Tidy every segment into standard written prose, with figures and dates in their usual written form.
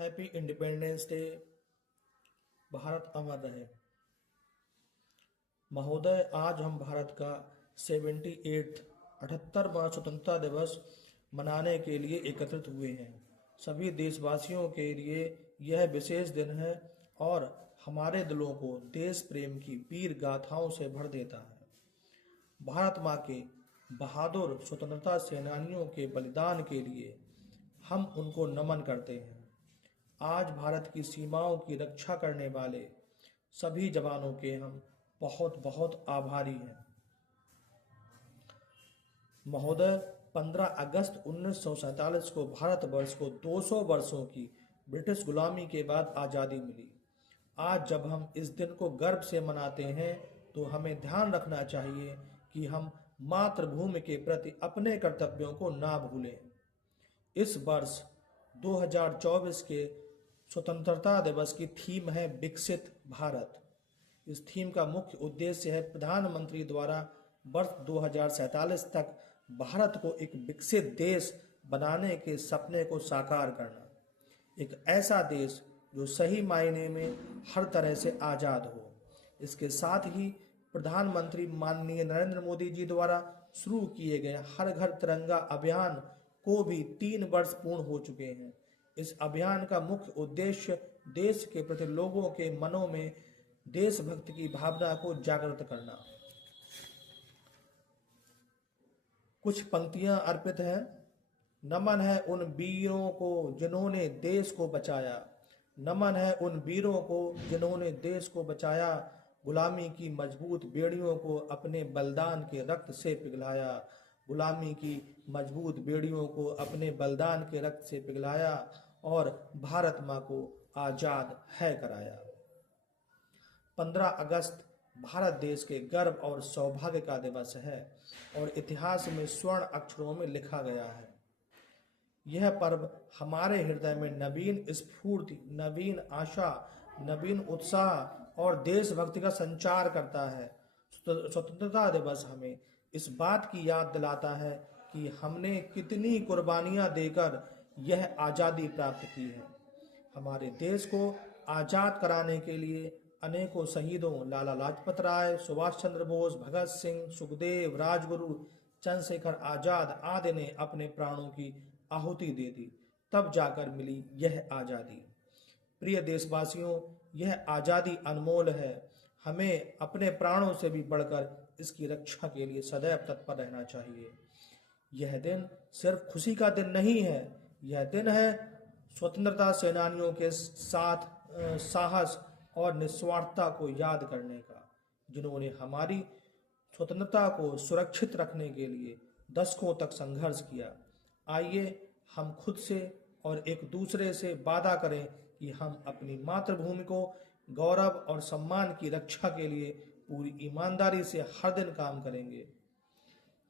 Happy independence day. Bharat अमर रहे। महोदय, आज हम भारत का 78वां स्वतंत्रता दिवस मनाने के लिए एकत्रित हुए हैं। सभी देशवासियों के लिए यह विशेष दिन है और हमारे दिलों को देश प्रेम की वीर गाथाओं से भर देता है। भारत माँ के बहादुर स्वतंत्रता सेनानियों के बलिदान के लिए हम उनको नमन करते हैं। आज भारत की सीमाओं की रक्षा करने वाले सभी जवानों के हम बहुत बहुत आभारी हैं। महोदय, 15 अगस्त 1947 को भारतवर्ष को 200 वर्षों की ब्रिटिश गुलामी के बाद आज़ादी मिली। आज जब हम इस दिन को गर्व से मनाते हैं तो हमें ध्यान रखना चाहिए कि हम मातृभूमि के प्रति अपने कर्तव्यों को ना भूलें। इस वर्ष 2024 के स्वतंत्रता दिवस की थीम है विकसित भारत। इस थीम का मुख्य उद्देश्य है प्रधानमंत्री द्वारा वर्ष 2047 तक भारत को एक विकसित देश बनाने के सपने को साकार करना। एक ऐसा देश जो सही मायने में हर तरह से आज़ाद हो। इसके साथ ही प्रधानमंत्री माननीय नरेंद्र मोदी जी द्वारा शुरू किए गए हर घर तिरंगा अभियान को भी 3 वर्ष पूर्ण हो चुके हैं। इस अभियान का मुख्य उद्देश्य देश के प्रति लोगों के मनों में देशभक्ति की भावना को जागृत करना। कुछ पंक्तियां अर्पित हैं। नमन है उन वीरों को जिन्होंने देश को बचाया। नमन है उन वीरों को जिन्होंने देश को बचाया। गुलामी की मजबूत बेड़ियों को अपने बलिदान के रक्त से पिघलाया। गुलामी की मजबूत बेड़ियों को अपने बलिदान के रक्त से पिघलाया और भारत माँ को आज़ाद है कराया। 15 अगस्त भारत देश के गर्व और सौभाग्य का दिवस है और इतिहास में स्वर्ण अक्षरों में लिखा गया है। यह पर्व हमारे हृदय में नवीन स्फूर्ति, नवीन आशा, नवीन उत्साह और देशभक्ति का संचार करता है। स्वतंत्रता दिवस हमें इस बात की याद दिलाता है कि हमने कितनी कुर्बानियां देकर यह आज़ादी प्राप्त की है। हमारे देश को आज़ाद कराने के लिए अनेकों शहीदों लाला लाजपत राय, सुभाष चंद्र बोस, भगत सिंह, सुखदेव, राजगुरु, चंद्रशेखर आज़ाद आदि ने अपने प्राणों की आहुति दे दी। तब जाकर मिली यह आज़ादी। प्रिय देशवासियों, यह आज़ादी अनमोल है। हमें अपने प्राणों से भी बढ़कर इसकी रक्षा के लिए सदैव तत्पर रहना चाहिए। यह दिन सिर्फ खुशी का दिन नहीं है, यह दिन है स्वतंत्रता सेनानियों के साथ साहस और निस्वार्थता को याद करने का, जिन्होंने हमारी स्वतंत्रता को सुरक्षित रखने के लिए दशकों तक संघर्ष किया। आइए हम खुद से और एक दूसरे से वादा करें कि हम अपनी मातृभूमि को गौरव और सम्मान की रक्षा के लिए पूरी ईमानदारी से हर दिन काम करेंगे।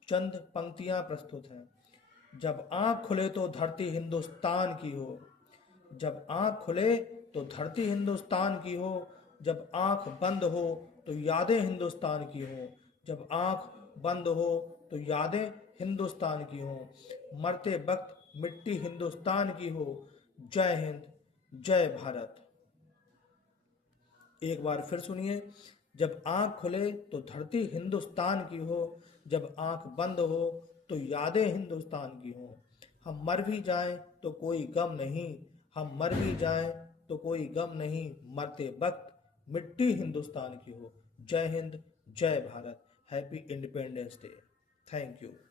चंद पंक्तियां प्रस्तुत हैं। जब आँख खुले तो धरती हिंदुस्तान की हो। जब आँख खुले तो धरती हिंदुस्तान की हो। जब आँख बंद हो तो यादें हिंदुस्तान की हो। जब आँख बंद हो तो यादें हिंदुस्तान की हो। मरते वक्त मिट्टी हिंदुस्तान की हो। जय हिंद, जय भारत। एक बार फिर सुनिए। जब आँख खुले तो धरती हिंदुस्तान की हो। जब आँख बंद हो तो यादें हिंदुस्तान की हो। हम मर भी जाएं तो कोई गम नहीं। हम मर भी जाएं तो कोई गम नहीं। मरते वक्त मिट्टी हिंदुस्तान की हो। जय हिंद, जय Bharat. Happy independence day. Thank you.